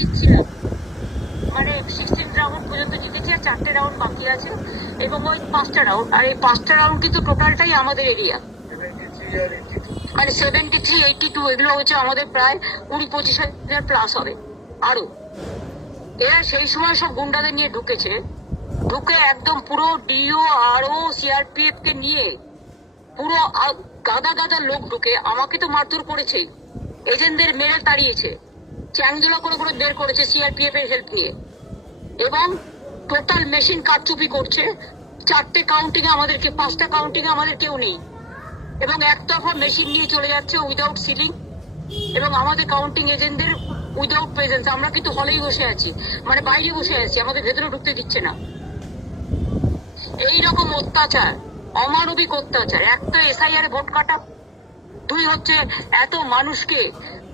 জিতছিলাম, মানে 16 রাউন্ড পর্যন্ত জিতেছি, আর 4টে রাউন্ড বাকি আছে, এবং ওই 5টা রাউন্ড, আর এই 5টা রাউন্ড কিন্তু টোটালটাই আমাদের এরিয়া, মানে 73, 82 এগুলো হচ্ছে আমাদের প্রায় 20-25 হাজার প্লাস হবে আরো। এরা সেই সময় সব গুন্ডাদের নিয়ে ঢুকেছে, ঢুকে একদম পুরো ডিও আরও সিআরপিএফ কে নিয়ে পুরো গাদা গাদা লোক ঢুকে আমাকে তো মারধর করেছে, এজেন্টদের মেরে তাড়িয়েছে, চ্যাংদোলা করে করে বের করেছে সিআরপিএফ এর হেল্প নিয়ে, এবং টোটাল মেশিন কারচুপি করছে। 4টে কাউন্টিং এ আমাদেরকে, 5টা কাউন্টিং এ আমাদের কেউ নেই, এবং একতরফা মেশিন নিয়ে চলে যাচ্ছে উইদাউট সিলিং, এবং আমাদের কাউন্টিং এজেন্টদের উইদাউট প্রেজেন্স। আমরা কিন্তু হলেই বসে আছি, মানে বাইরে বসে আছি, আমাদের ভেতরে ঢুকতে দিচ্ছে না। এইরকম অত্যাচার, অমানবিক অত্যাচার। এক তো এসআইআর ভোট কাটা, 2 হচ্ছে এত মানুষকে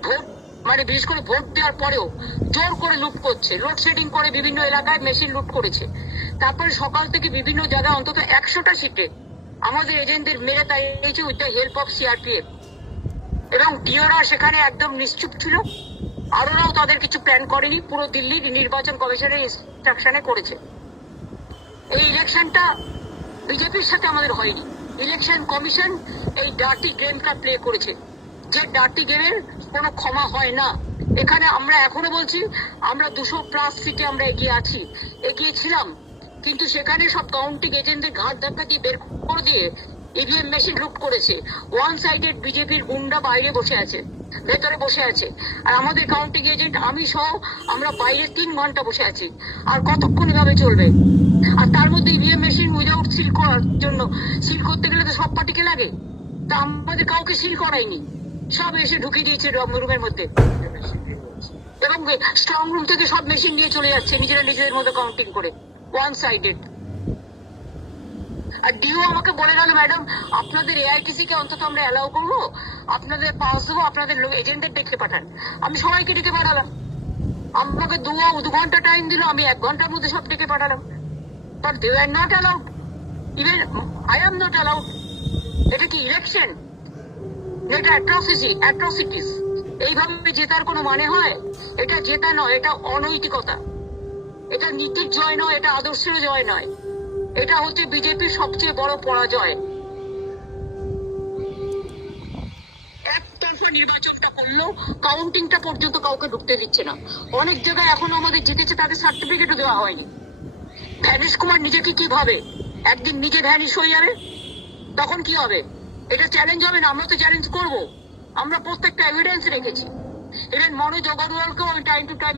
ভোট, মানে বিশেষ করে ভোট দেওয়ার পরেও জোর করে লুট করছে, লোডশেডিং করে বিভিন্ন এলাকায় মেশিন লুট করেছে। তারপরে সকাল থেকে বিভিন্ন জায়গায় অন্তত 100টা সিটে আমাদের এজেন্টদের মেরে তাড়িয়েছে with the help of CRPF, এবং ডিওরা সেখানে একদম নিশ্চুপ ছিল, আরোরাও তাদের কিছু প্ল্যান করেনি, পুরো দিল্লির নির্বাচন কমিশনের ইনস্ট্রাকশনে করেছে। এই ইলেকশনটা বিজেপির সাথে আমাদের হয়নি, ইলেকশন কমিশন এই ডার্টি গেমটা প্লে করেছে, যে ডার্টি গেমের কোনো ক্ষমা হয় না। এখানে আমরা এখনো বলছি, আমরা 200+ সিটে আমরা এগিয়ে আছি, এগিয়ে ছিলাম, কিন্তু সেখানে সব কাউন্টিং এজেন্টদের ঘাট ধাক্কা দিয়ে বের করে দিয়ে ইভিএম মেশিন লুট করেছে। ওয়ান সাইডেড বিজেপির গুন্ডা বাইরে বসে আছে, ভেতরে বসে আছে, আর আমাদের কাউন্টিং এজেন্ট আমি সহ আমরা বাইরে 3 ঘন্টা বসে আছি। আর কতক্ষণ এভাবে চলবে? আর তার মধ্যে ইভিএম মেশিন উইদাউট সিল করার জন্য, সিল করতে গেলে তো সব পার্টিকে লাগে, তা আমাদের কাউকে সিল করায়নি, সব এসে ঢুকিয়ে দিয়েছে রুমের মধ্যে, এবং স্ট্রং রুম থেকে সব মেশিন নিয়ে চলে যাচ্ছে নিজেরা নিজেদের মধ্যে কাউন্টিং করে, ওয়ান সাইডেড। আর ডিও আমাকে বলে গেল, ম্যাডাম আপনাদের এআইটিসি কে অন্তত আমরা অ্যালাউ করবো, আপনাদের পাস দেবো, আপনাদের এজেন্টদের ডেকে পাঠান। আমি সবাইকে ডেকে পাঠালাম, আমাকে 2 ঘন্টা টাইম দিল, আমি 1 ঘন্টার মধ্যে সব ডেকে পাঠালাম, but they are not allowed, even I am not allowed. এটা কি ইলেকশন? এটা অ্যাট্রসিটিস। এইভাবে জেতার কোনো মানে হয়? এটা জেতা নয়, এটা অনৈতিকতা, এটা নীতির জয় নয়, এটা আদর্শের জয় নয়, এটা হচ্ছে বিজেপির সবচেয়ে বড় পরাজয়। একতরফা নির্বাচনটা করলো, কাউন্টিংটা পর্যন্ত কাউকে ঢুকতে দিচ্ছে না। অনেক জায়গায় এখনো আমাদের জিতেছে, তাদের সার্টিফিকেটও দেওয়া হয়নি। ভ্যানিশ কুমার নিজেকে কি ভাবে? একদিন নিজে ভ্যানিশ হয়ে যাবে, তখন কি হবে? এটা চ্যালেঞ্জ হবে না? আমরা তো চ্যালেঞ্জ করবো, আমরা প্রত্যেকটা এভিডেন্স রেখেছি। ইভেন মনোজ অগরওয়ালকেও আমি টাইম টু টাইম